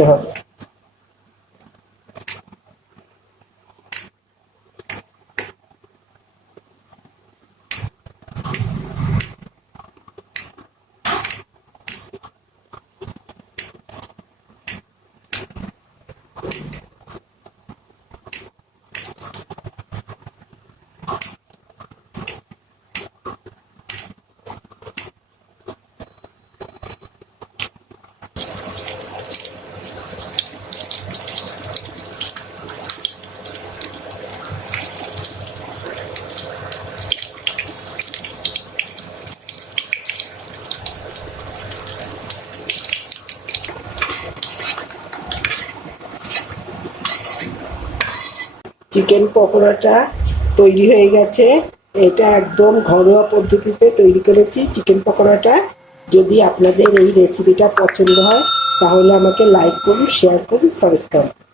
করতে হবে। চিকেন পকোড়াটা তৈরি হয়ে গেছে। এটা একদম ঘরোয়া পদ্ধতিতে তৈরি করেছি চিকেন পকোড়াটা। যদি আপনাদের এই রেসিপিটা পছন্দ হয় তাহলে আমাকে লাইক করুন, শেয়ার করুন, সাবস্ক্রাইব করুন।